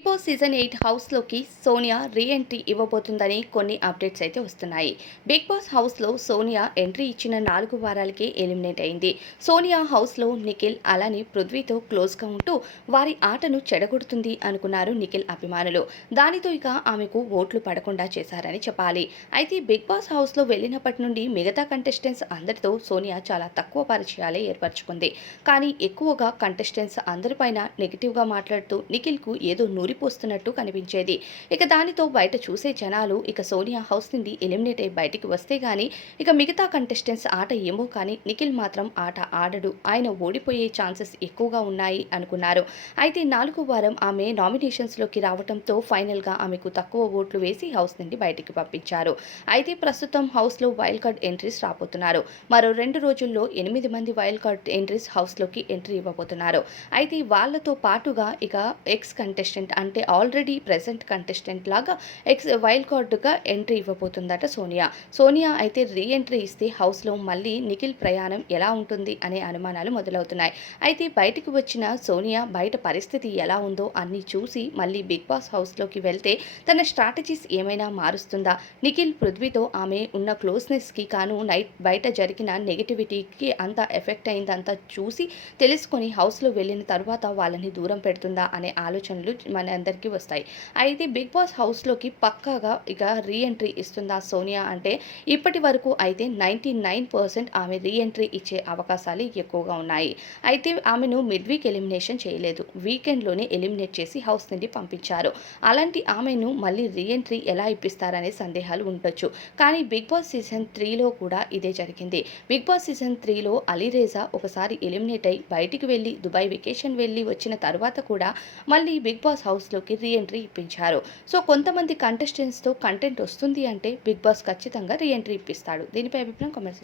Big boss season 8 హౌస్లోకి Sonia re entry ఇవ్వబోతుందని కొన్ని updates అయితే వస్తున్నాయి. బిగ్ బాస్ హౌస్లో సోనియా ఎంట్రీ ఇచ్చిన 4 వారాలకే ఎలిమినేట్ అయింది. సోనియా హౌస్లో నిఖిల్ అలానే పృథ్వీతో క్లోజ్గా ఉంటూ వారి ఆటను చెడగొడుతుంది అనుకున్నారు నిఖిల్ అభిమానులు. దానితో ఇక ఆమెకు ఓట్లు పడకుండా చేశారని చెప్పాలి. అయితే బిగ్ బాస్ హౌస్లో వెళ్ళినప్పటి నుండి మిగతా కంటెస్టెంట్స్ అందరితో సోనియా చాలా తక్కువ పరిచయాలే ఏర్పరచుకుంది. కానీ ఎక్కువగా కంటెస్టెంట్స్ అందరిపైన నెగిటివ్గా మాట్లాడుతూ నిఖిల్కు ఏదో నూరిపోస్తున్నట్టు కనిపించేది. ఇక దానితో బయట చూసే జనాలు ఇక సోనియా హౌస్ నుండి ఎలిమినేట్ అయి బయటికి వస్తే గానీ ఇక మిగతా కంటెస్టెంట్స్ ఆట ఏమో కానీ నిఖిల్ మాత్రం ఆట ఆడడు, ఆయన ఓడిపోయే ఛాన్సెస్ ఎక్కువగా ఉన్నాయి అనుకున్నారు. అయితే 4వ వారం ఆమె నామినేషన్స్లోకి రావడంతో ఫైనల్గా ఆమెకు తక్కువ ఓట్లు వేసి హౌస్ నుండి బయటికి పంపించారు. అయితే ప్రస్తుతం హౌస్లో వైల్డ్ కార్డ్ ఎంట్రీస్ రాబోతున్నారు. మరో 2 రోజుల్లో 8 మంది వైల్డ్ కార్డ్ ఎంట్రీస్ హౌస్లోకి ఎంట్రీ ఇవ్వబోతున్నారు. అయితే వాళ్ళతో పాటుగా ఇక ఎక్స్ కంటెస్టెంట్ అంటే ఆల్రెడీ ప్రెజెంట్ కంటెస్టెంట్ లాగా వైల్డ్ కార్డుగా ఎంట్రీ ఇవ్వబోతుందట సోనియా. సోనియా అయితే రీ ఎంట్రీ ఇస్తే హౌస్లో మళ్ళీ నిఖిల్ ప్రయాణం ఎలా ఉంటుంది అనే అనుమానాలు మొదలవుతున్నాయి. అయితే బయటికి వచ్చిన సోనియా బయట పరిస్థితి ఎలా ఉందో అన్నీ చూసి మళ్ళీ బిగ్ బాస్ హౌస్లోకి వెళ్తే తన స్ట్రాటజీస్ ఏమైనా మారుస్తుందా, నిఖిల్ పృథ్వీతో ఆమె ఉన్న క్లోజ్నెస్కి కాను నైట్ బయట జరిగిన నెగిటివిటీకి అంతా ఎఫెక్ట్ అయిందంతా చూసి తెలుసుకొని హౌస్లో వెళ్ళిన తర్వాత వాళ్ళని దూరం పెడుతుందా అనే ఆలోచనలు మన అందరికీ వస్తాయి. అయితే బిగ్ బాస్ హౌస్లోకి పక్కాగా ఇక రీ ఎంట్రీ ఇస్తుందా సోనియా అంటే ఇప్పటి వరకు అయితే 99% ఆమె రీ ఎంట్రీ ఇచ్చే అవకాశాలు ఎక్కువగా ఉన్నాయి. అయితే ఆమెను మిడ్ వీక్ ఎలిమినేషన్ చేయలేదు, వీకెండ్లోనే ఎలిమినేట్ చేసి హౌస్ నుండి పంపించారు. అలాంటి ఆమెను మళ్ళీ రీ ఎంట్రీ ఎలా ఇప్పిస్తారనే సందేహాలు ఉండొచ్చు. కానీ బిగ్ బాస్ సీజన్ 3లో కూడా ఇదే జరిగింది. బిగ్ బాస్ సీజన్ 3లో అలీరేజా ఒకసారి ఎలిమినేట్ అయి బయటికి వెళ్ళి దుబాయ్ వెకేషన్ వెళ్ళి వచ్చిన తర్వాత కూడా మళ్ళీ బిగ్ బాస్ హౌస్లోకి రీ ఎంట్రీ ఇప్పించారు. సో కొంతమంది కంటెస్టెంట్స్తో కంటెంట్ వస్తుంది అంటే బిగ్ బాస్ ఖచ్చితంగా రీ ఎంట్రీ ఇప్పిస్తాడు. దీనిపై అభిప్రాయం కామెంట్స్